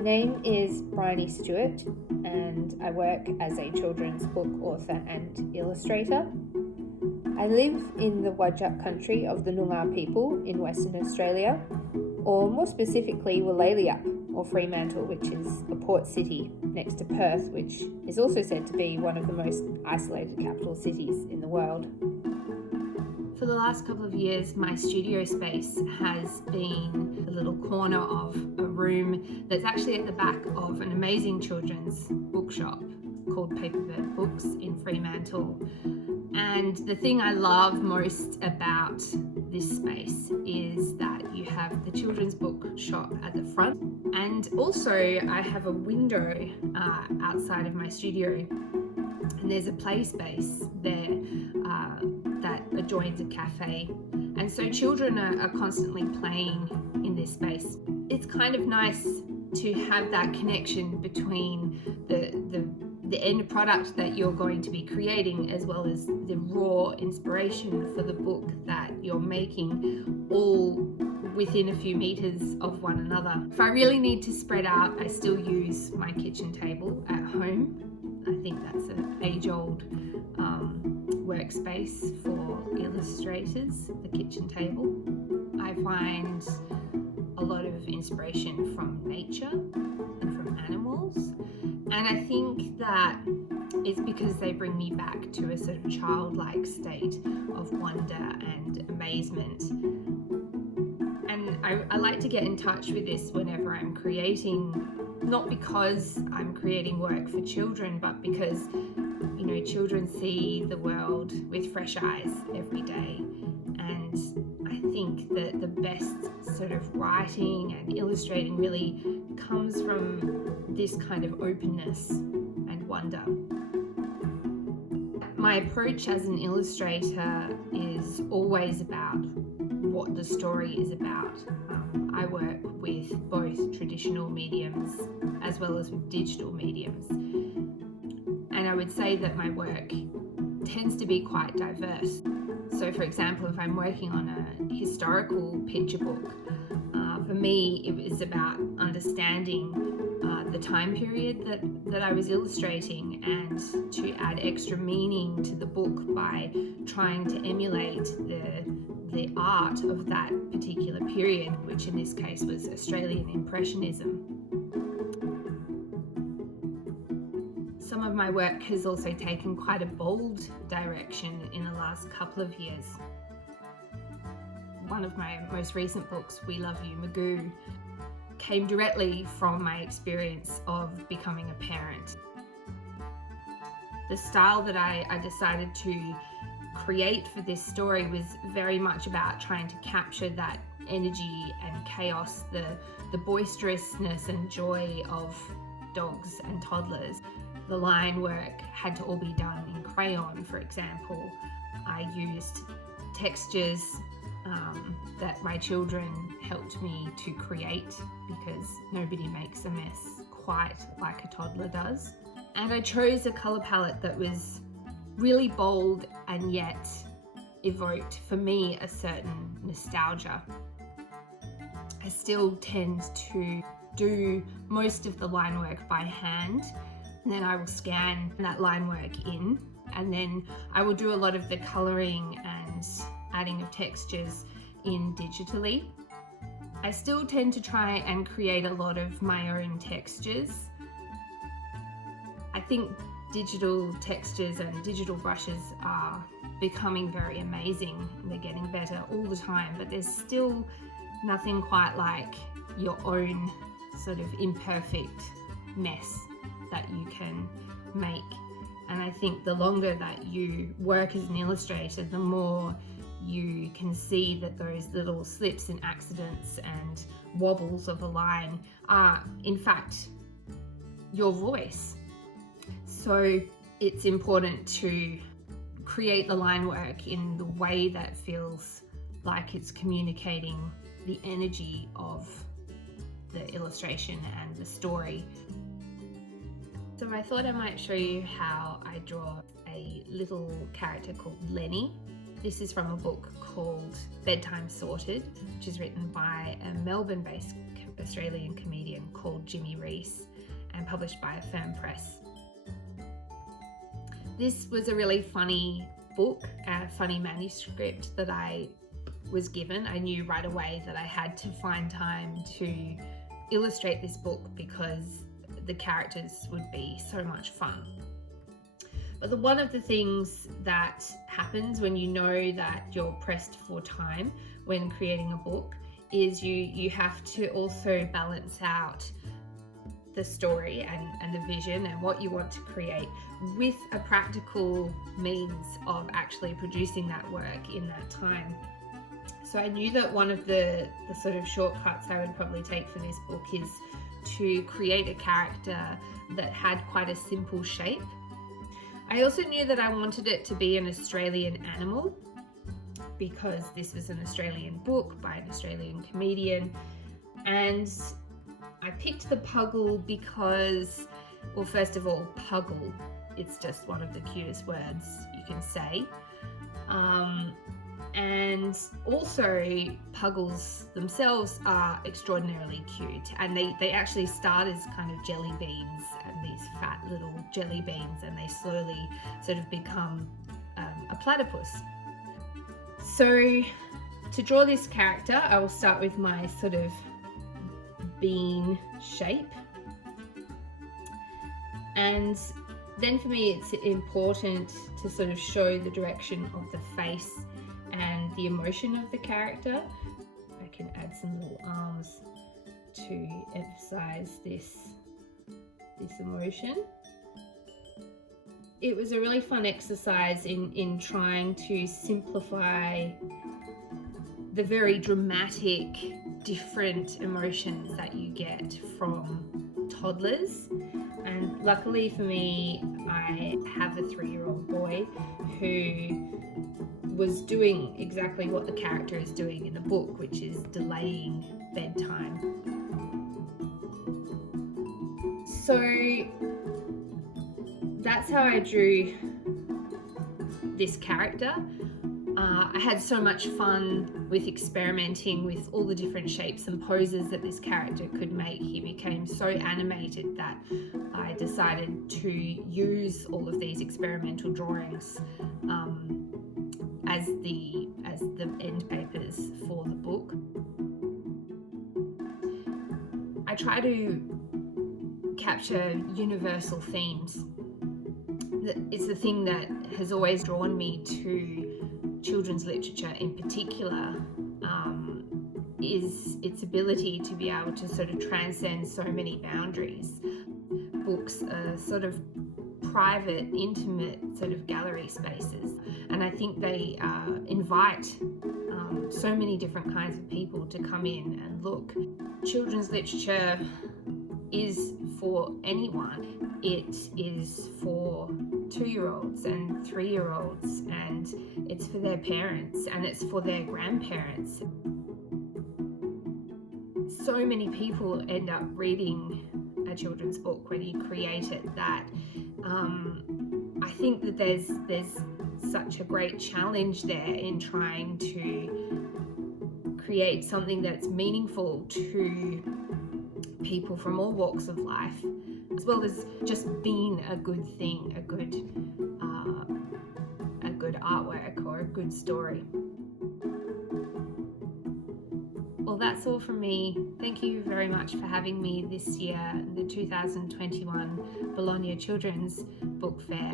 My name is Briony Stewart and I work as a children's book author and illustrator. I live in the Whadjuk country of the Noongar people in Western Australia, or more specifically Willaleap or Fremantle, which is a port city next to Perth, which is also said to be one of the most isolated capital cities in the world. For the last couple of years, my studio space has been a little corner of a room that's actually at the back of an amazing children's bookshop called Paperbird Books in Fremantle. And the thing I love most about this space is that you have the children's bookshop at the front, and also I have a window outside of my studio, and there's a play space there that adjoins a cafe, and so children are constantly playing in this space. It's kind of nice to have that connection between the end product that you're going to be creating as well as the raw inspiration for the book that you're making, all within a few meters of one another. If I really need to spread out, I still use my kitchen table at home. I think that's an age-old workspace for illustrators, the kitchen table. I find a lot of inspiration from nature and from animals, and I think that it's because they bring me back to a sort of childlike state of wonder and amazement. And I like to get in touch with this whenever I'm creating, not because I'm creating work for children, but because, you know, children see the world with fresh eyes every day. And I think that the best sort of writing and illustrating really comes from this kind of openness and wonder. My approach as an illustrator is always about what the story is about. I work with both traditional mediums as well as with digital mediums. And I would say that my work tends to be quite diverse. So for example, if I'm working on a historical picture book, for me it was about understanding the time period that I was illustrating, and to add extra meaning to the book by trying to emulate the art of that particular period, which in this case was Australian Impressionism. Some of my work has also taken quite a bold direction in the last couple of years. One of my most recent books, We Love You, Magoo, came directly from my experience of becoming a parent. The style that I decided to create for this story was very much about trying to capture that energy and chaos, the boisterousness and joy of dogs and toddlers. The line work had to all be done in crayon, for example. I used textures that my children helped me to create, because nobody makes a mess quite like a toddler does. And I chose a colour palette that was really bold and yet evoked for me a certain nostalgia. I still tend to do most of the line work by hand, and then I will scan that line work in, and then I will do a lot of the colouring and adding of textures in digitally. I still tend to try and create a lot of my own textures. I think digital textures and digital brushes are becoming very amazing. They're getting better all the time, but there's still nothing quite like your own sort of imperfect mess that you can make. And I think the longer that you work as an illustrator, the more you can see that those little slips and accidents and wobbles of a line are in fact your voice. So it's important to create the line work in the way that feels like it's communicating the energy of the illustration and the story. So I thought I might show you how I draw a little character called Lenny. This is from a book called Bedtime Sorted, which is written by a Melbourne-based Australian comedian called Jimmy Reese and published by a Fern Press. This was a really funny book, a funny manuscript that I was given. I knew right away that I had to find time to illustrate this book because the characters would be so much fun. But one of the things that happens when you know that you're pressed for time when creating a book is you have to also balance out the story and the vision and what you want to create with a practical means of actually producing that work in that time. So I knew that one of the sort of shortcuts I would probably take for this book is to create a character that had quite a simple shape. I also knew that I wanted it to be an Australian animal because this was an Australian book by an Australian comedian, and I picked the puggle because, well, first of all, puggle, it's just one of the cutest words you can say. And also puggles themselves are extraordinarily cute, and they actually start as kind of jelly beans and these fat little jelly beans, and they slowly sort of become a platypus. So to draw this character, I will start with my sort of bean shape, and then for me it's important to sort of show the direction of the face and the emotion of the character. I can add some little arms to emphasize this emotion. It was a really fun exercise in trying to simplify the very dramatic, different emotions that you get from toddlers. And luckily for me, I have a 3-year-old boy who was doing exactly what the character is doing in the book, which is delaying bedtime. So that's how I drew this character. I had so much fun with experimenting with all the different shapes and poses that this character could make. He became so animated that I decided to use all of these experimental drawings as the end papers for the book. I try to capture universal themes. It's the thing that has always drawn me to children's literature in particular, is its ability to be able to sort of transcend so many boundaries. Books are sort of private, intimate sort of gallery spaces, and I think they invite so many different kinds of people to come in and look. Children's literature is for anyone. It is for 2-year-olds and 3-year-olds, and it's for their parents, and it's for their grandparents. So many people end up reading a children's book when you create it that I think that there's such a great challenge there in trying to create something that's meaningful to people from all walks of life, as well as just being a good thing, a good artwork or a good story. Well, that's all from me. Thank you very much for having me this year in the 2021 Bologna Children's Book Fair.